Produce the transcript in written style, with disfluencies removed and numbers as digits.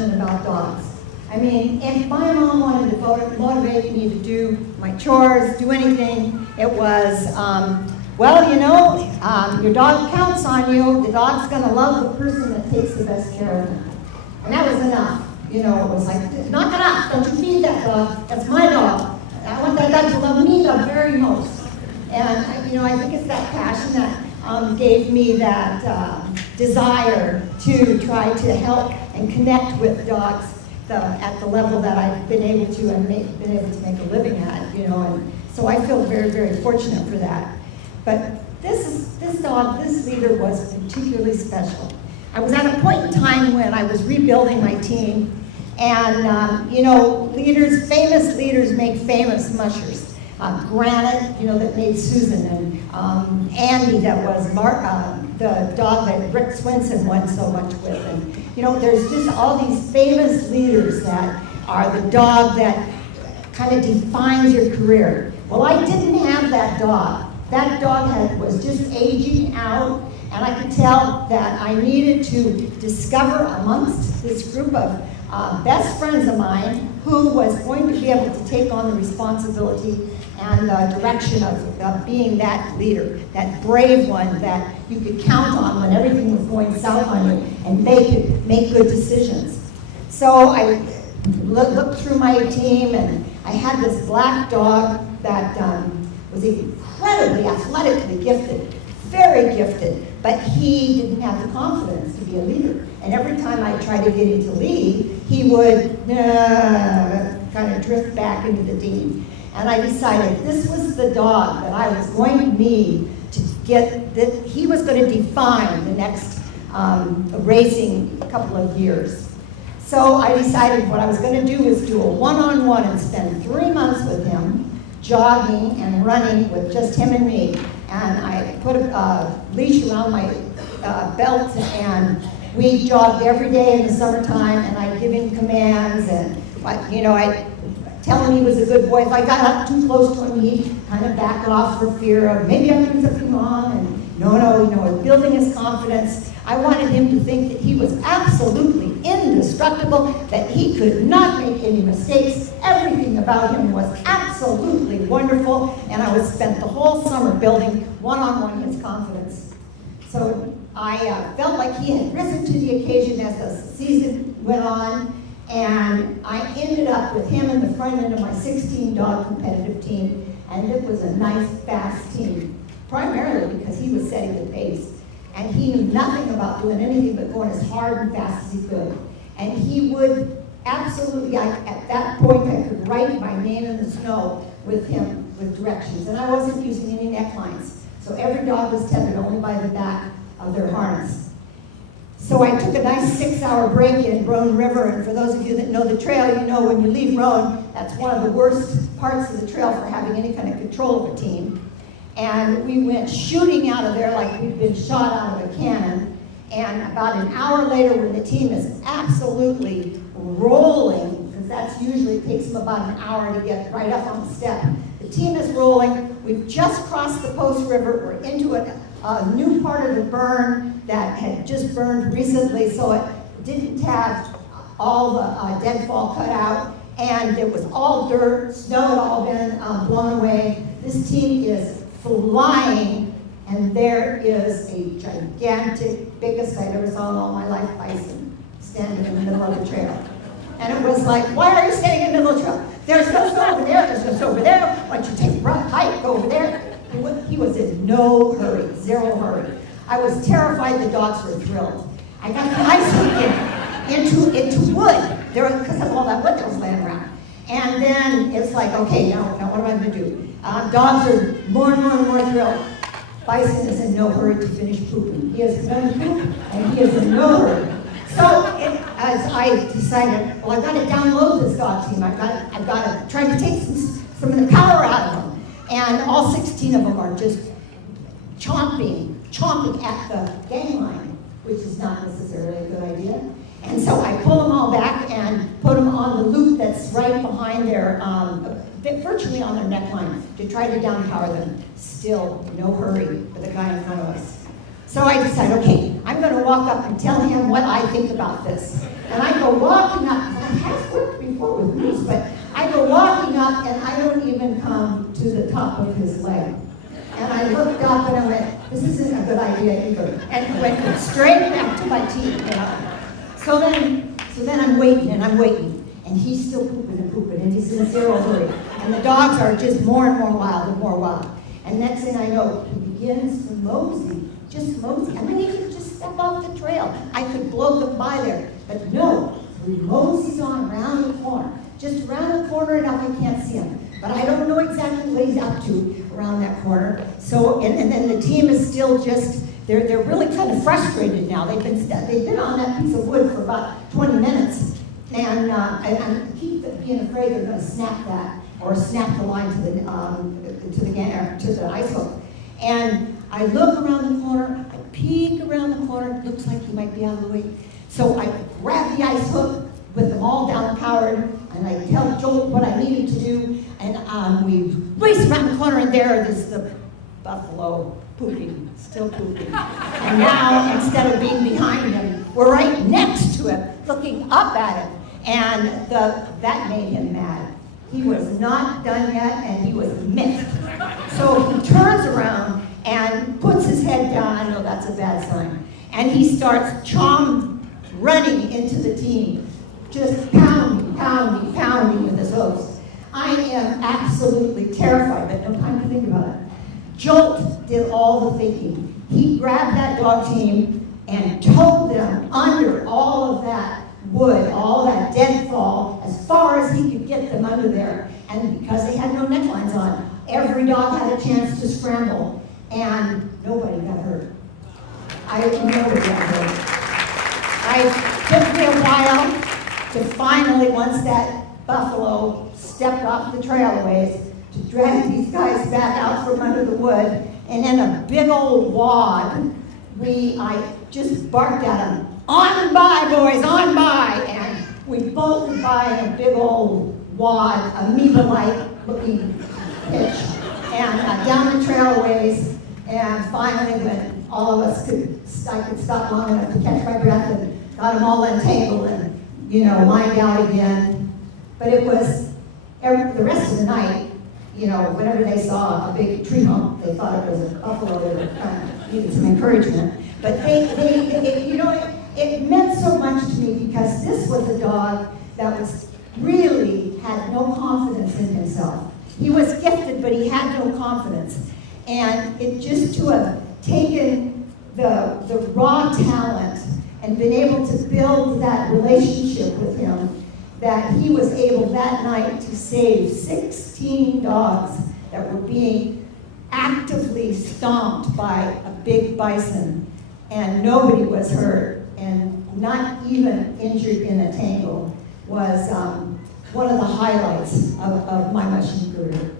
passionate about dogs. I mean, if my mom wanted to motivate me to do my chores, do anything, it was, well, you know, your dog counts on you. The dog's going to love the person that takes the best care of them. And that was enough. You know, it was like, knock it off. Don't you feed that dog. That's my dog. I want that dog to love me the very most. And, you know, I think it's that passion that gave me that desire to try to help and connect with dogs at the level that I've been able to and been able to make a living at, you know. And so I feel very, very fortunate for that. But this dog, this leader was particularly special. I was at a point in time when I was rebuilding my team, and you know, famous leaders make famous mushers. Granite, you know, that made Susan, and Andy, that was the dog that Rick Swenson went so much with, and you know, there's just all these famous leaders that are the dog that kind of defines your career. Well, I didn't have that dog. That dog was just aging out, and I could tell that I needed to discover amongst this group of best friends of mine who was going to be able to take on the responsibility and the direction of being that leader, that brave one that you could count on when everything was going south on you, and they could make good decisions. So I looked through my team, and I had this black dog that was incredibly athletically gifted, very gifted, but he didn't have the confidence to be a leader. And every time I tried to get him to lead, he would kind of drift back into the team. And I decided this was the dog that I was going to need to get, that he was going to define the next racing couple of years. So I decided what I was going to do was do a one-on-one and spend 3 months with him, jogging and running with just him and me. And I put a leash around my belt, and we jogged every day in the summertime, and I'd give him commands, and you know, I'd tell him he was a good boy. If I got up too close to him, he'd kind of back off for fear of maybe I'm doing something wrong, and no, building his confidence. I wanted him to think that he was absolutely indestructible, that he could not make any mistakes. Everything about him was absolutely wonderful, and I would spend the whole summer building one-on-one his confidence. So I felt like he had risen to the occasion as the season went on, and I ended up with him in the front end of my 16-dog competitive team, and it was a nice, fast team, primarily because he was setting the pace. And he knew nothing about doing anything but going as hard and fast as he could. And he would absolutely, at that point, I could write my name in the snow with him with directions. And I wasn't using any necklines. So every dog was tethered only by the back of their harness. So I took a nice 6-hour break in Roan River. And for those of you that know the trail, you know when you leave Roan, that's one of the worst parts of the trail for having any kind of control of a team. And we went shooting out of there like we'd been shot out of a cannon. And about an hour later, when the team is absolutely rolling, because that's usually, it takes them about an hour to get right up on the step. The team is rolling. We've just crossed the Post River. We're into a new part of the burn that had just burned recently, so it didn't have all the deadfall cut out. And it was all dirt. Snow had all been blown away. This team is flying, and there is a gigantic, biggest I'd ever saw in all my life, bison standing in the middle of the trail. And it was like, why are you standing in the middle of the trail? There's no snow over there, there's no snow over there. Why don't you take a hike, go over there? He was in no hurry, zero hurry. I was terrified, the dogs were thrilled. I got the ice hook into wood, because of all that wood that was laying around. And then it's like, okay, now what am I going to do? Dogs are more and more and more thrilled. Bison is in no hurry to finish pooping. He has done poop, and he is in no hurry. So as I decided, well, I've got to download this dog team. I've got to try to take some of the power out of them. And all 16 of them are just chomping at the gang line, which is not necessarily a good idea. And so I pull them all back and put them on the loop that's right behind their, virtually on their neckline, to try to downpower them. Still, no hurry for the guy in front of us. So I decided, okay, I'm going to walk up and tell him what I think about this. And I go walking up, and I have worked before with Bruce, but I go walking up, and I don't even come to the top of his leg. And I looked up, and I went, this isn't a good idea either. And went straight back to my teeth, you know. So then I'm waiting, and he's still pooping and pooping, and he's in zero hurry. And the dogs are just more and more wild and more wild. And next thing I know, he begins to mosey, just mosey. I mean, he could just step off the trail. I could blow them by there. But no, he moseys on around the corner. Just around the corner enough I can't see him. But I don't know exactly what he's up to around that corner. So, and then the team is still just, they're really kind of frustrated now. They've been on that piece of wood for about 20 minutes. And I keep being afraid they're going to snap that or snap the line to the ice hook. And I look around the corner, I peek around the corner, it looks like he might be out of the way. So I grab the ice hook with them all down powered, and I tell Joel what I needed to do, and we race around the corner, and there is the buffalo pooping, still pooping. And now, instead of being behind him, we're right next to him, looking up at him, and that made him mad. He was not done yet, and he was miffed. So he turns around and puts his head down. I know that's a bad sign. And he starts running into the team, just pounding with his hooves. I am absolutely terrified, but no time to think about it. Jolt did all the thinking. He grabbed that dog team and towed them under all of that wood, all that deadfall, as far as he could get them under there. And because they had no necklines on, every dog had a chance to scramble, and nobody got hurt. Nobody got hurt. It took me a while to finally, once that buffalo stepped off the trail a ways, to drag these guys back out from under the wood, and in a big old wad, I just barked at them, on by, boys, on by, and we bolted by in a big old wad, amoeba-like looking pitch, and down the trailways, and finally when all of us I could stop long enough to catch my breath and got them all entangled and, lined out again. But it was, the rest of the night, whenever they saw a big tree hump, they thought it was a buffalo, they needed some encouragement. But it meant so much to me because this was a dog that really had no confidence in himself. He was gifted, but he had no confidence. And it just to have taken the raw talent and been able to build that relationship with him, that he was able that night to save 16 dogs that were being actively stomped by a big bison, and nobody was hurt, and not even injured in a tangle, was one of the highlights of my mushing career.